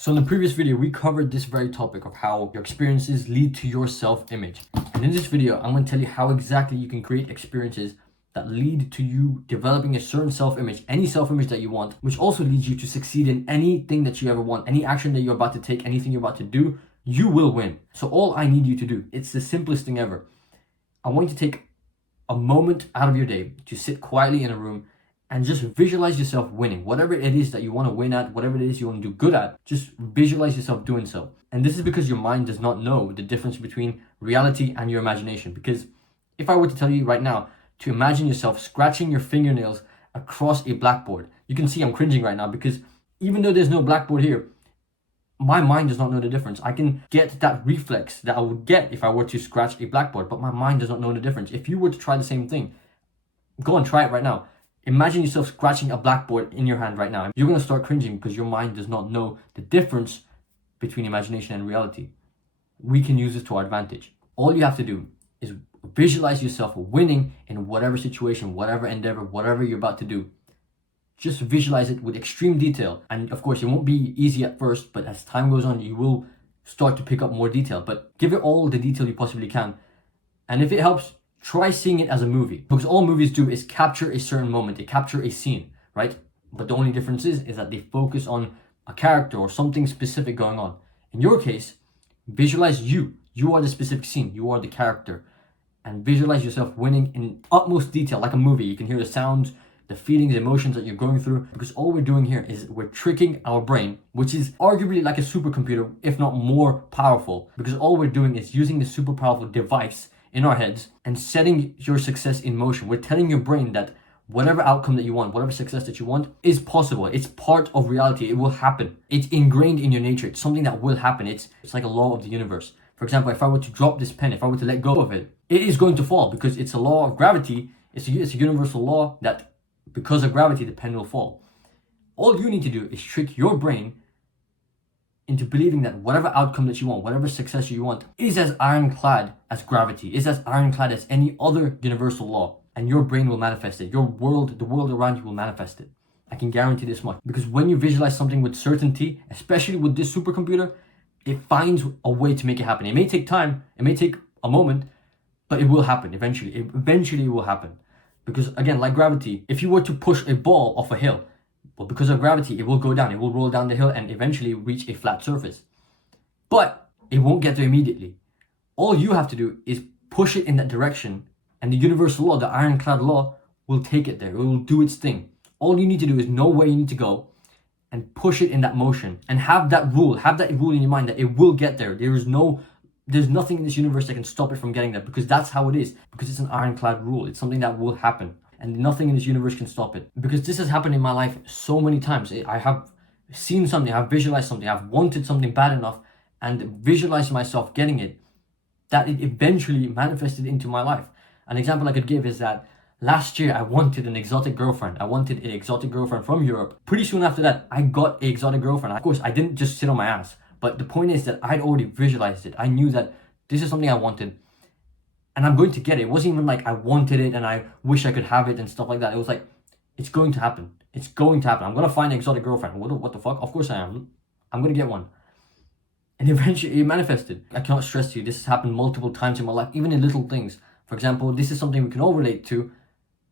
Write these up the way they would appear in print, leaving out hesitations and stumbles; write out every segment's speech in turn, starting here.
So in the previous video, we covered this very topic of how your experiences lead to your self-image. And in this video, I'm going to tell you how exactly you can create experiences that lead to you developing a certain self-image, any self-image that you want, which also leads you to succeed in anything that you ever want, any action that you're about to take, anything you're about to do, you will win. So all I need you to do, it's the simplest thing ever. I want you to take a moment out of your day to sit quietly in a room and just visualize yourself winning. Whatever it is that you want to win at, whatever it is you want to do good at, just visualize yourself doing so. And this is because your mind does not know the difference between reality and your imagination. Because if I were to tell you right now to imagine yourself scratching your fingernails across a blackboard, you can see I'm cringing right now because even though there's no blackboard here, my mind does not know the difference. I can get that reflex that I would get if I were to scratch a blackboard, but my mind does not know the difference. If you were to try the same thing, go and try it right now. Imagine yourself scratching a blackboard in your hand right now. You're going to start cringing because your mind does not know the difference between imagination and reality. We can use this to our advantage. All you have to do is visualize yourself winning in whatever situation, whatever endeavor, whatever you're about to do. Just visualize it with extreme detail. And of course, it won't be easy at first, but as time goes on, you will start to pick up more detail. But give it all the detail you possibly can. And if it helps, try seeing it as a movie, because all movies do is capture a certain moment. They capture a scene, right? But the only difference is that they focus on a character or something specific going on. In your case, visualize you. You are the specific scene. You are the character. And visualize yourself winning in utmost detail, like a movie. You can hear the sounds, the feelings, emotions that you're going through, because all we're doing here is we're tricking our brain, which is arguably like a supercomputer, if not more powerful, because all we're doing is using the super powerful device in our heads and setting your success in motion. We're telling your brain that whatever outcome that you want, whatever success that you want is possible. It's part of reality. It will happen. It's ingrained in your nature. It's something that will happen. It's like a law of the universe. For example, if I were to drop this pen, if I were to let go of it, it is going to fall because it's a law of gravity. It's a universal law that because of gravity, the pen will fall. All you need to do is trick your brain into believing that whatever outcome that you want, whatever success you want, is as ironclad as gravity, is as ironclad as any other universal law, and your brain will manifest it. Your world, the world around you will manifest it. I can guarantee this much. Because when you visualize something with certainty, especially with this supercomputer, it finds a way to make it happen. It may take time, it may take a moment, but it will happen eventually. Eventually it will happen. Because again, like gravity, if you were to push a ball off a hill, well, because of gravity, it will go down. It will roll down the hill and eventually reach a flat surface. But it won't get there immediately. All you have to do is push it in that direction, and the universal law, the ironclad law, will take it there. It will do its thing. All you need to do is know where you need to go and push it in that motion. And have that rule in your mind that it will get there. There's nothing in this universe that can stop it from getting there, because that's how it is. Because it's an ironclad rule. It's something that will happen. And nothing in this universe can stop it. Because this has happened in my life so many times. I have seen something, I've visualized something, I've wanted something bad enough and visualized myself getting it, that it eventually manifested into my life. An example I could give is that last year I wanted an exotic girlfriend. I wanted an exotic girlfriend from Europe. Pretty soon after that, I got an exotic girlfriend. Of course, I didn't just sit on my ass. But the point is that I'd already visualized it. I knew that this is something I wanted. And I'm going to get it. It wasn't even like I wanted it and I wish I could have it and stuff like that. It was like, it's going to happen. It's going to happen. I'm going to find an exotic girlfriend. What the fuck? Of course I am. I'm going to get one. And eventually it manifested. I cannot stress to you, this has happened multiple times in my life, even in little things. For example, this is something we can all relate to.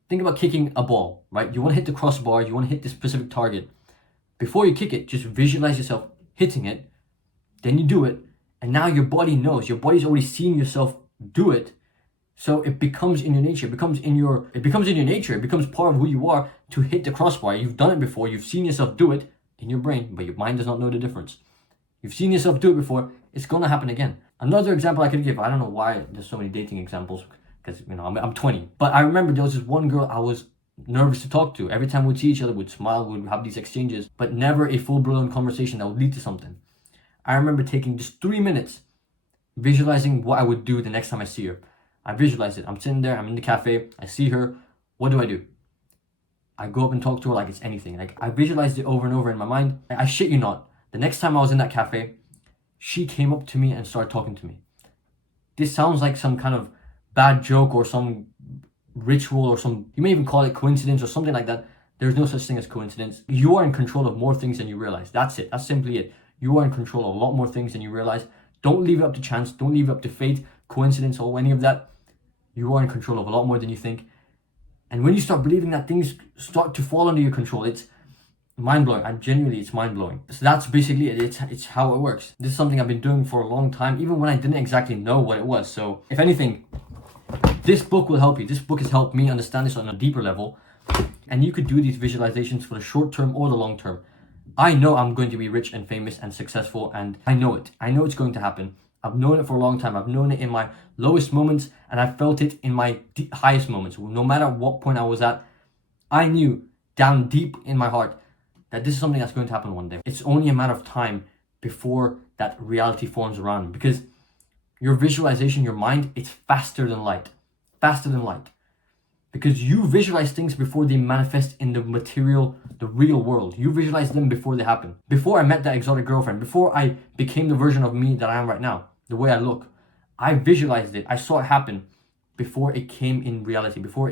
Think about kicking a ball, right? You want to hit the crossbar. You want to hit this specific target. Before you kick it, just visualize yourself hitting it. Then you do it. And now your body knows. Your body's already seen yourself do it. So it becomes in your nature, it becomes in your nature, it becomes part of who you are to hit the crossbar. You've done it before, you've seen yourself do it in your brain, but your mind does not know the difference. You've seen yourself do it before, it's gonna happen again. Another example I could give, I don't know why there's so many dating examples, because I'm 20. But I remember there was this one girl I was nervous to talk to. Every time we'd see each other, we'd smile, we'd have these exchanges, but never a full-blown conversation that would lead to something. I remember taking just 3 minutes, visualizing what I would do the next time I see her. I visualize it. I'm sitting there, I'm in the cafe, I see her. What do? I go up and talk to her like it's anything. Like, I visualized it over and over in my mind. I shit you not. The next time I was in that cafe, she came up to me and started talking to me. This sounds like some kind of bad joke or some ritual or you may even call it coincidence or something like that. There's no such thing as coincidence. You are in control of more things than you realize. That's it. That's simply it. You are in control of a lot more things than you realize. Don't leave it up to chance. Don't leave it up to fate, coincidence, or any of that. You are in control of a lot more than you think. And when you start believing that, things start to fall under your control. It's mind-blowing. And genuinely, it's mind-blowing. So that's basically it. It's how it works. This is something I've been doing for a long time, even when I didn't exactly know what it was. So if anything, this book will help you. This book has helped me understand this on a deeper level. And you could do these visualizations for the short term or the long term. I know I'm going to be rich and famous and successful, and I know it. I know it's going to happen. I've known it for a long time. I've known it in my lowest moments, and I've felt it in my highest moments. No matter what point I was at, I knew down deep in my heart that this is something that's going to happen one day. It's only a matter of time before that reality forms around, because your visualization, your mind, it's faster than light. Faster than light. Because you visualize things before they manifest in the material, the real world. You visualize them before they happen. Before I met that exotic girlfriend, before I became the version of me that I am right now, the way I look, I visualized it. I saw it happen before it came in reality, before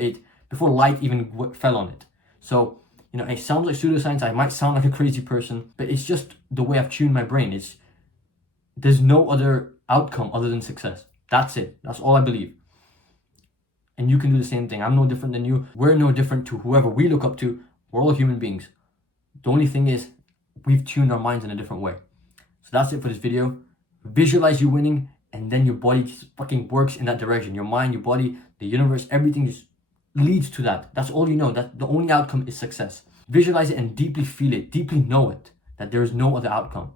light even fell on it. So, it sounds like pseudoscience. I might sound like a crazy person, but it's just the way I've tuned my brain. There's no other outcome other than success. That's it. That's all I believe. And you can do the same thing. I'm no different than you. We're no different to whoever we look up to. We're all human beings. The only thing is, we've tuned our minds in a different way. So that's it for this video. Visualize you winning, and then your body just fucking works in that direction. Your mind, your body, the universe, everything just leads to that. That's all you know. That the only outcome is success. Visualize it and deeply feel it, deeply know it, that there is no other outcome.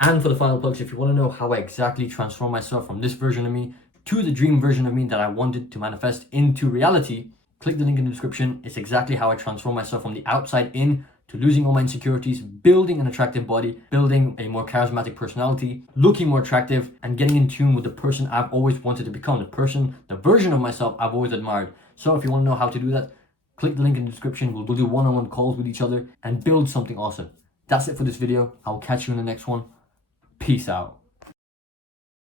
And for the final plugs, if you want to know how I exactly transform myself from this version of me to the dream version of me that I wanted to manifest into reality, click the link in the description. It's exactly how I transform myself from the outside in to losing all my insecurities, building an attractive body, building a more charismatic personality, looking more attractive, and getting in tune with the person I've always wanted to become, the version of myself I've always admired. So if you want to know how to do that, click the link in the description. We'll do one-on-one calls with each other and build something awesome. That's it for this video. I'll catch you in the next one. Peace out.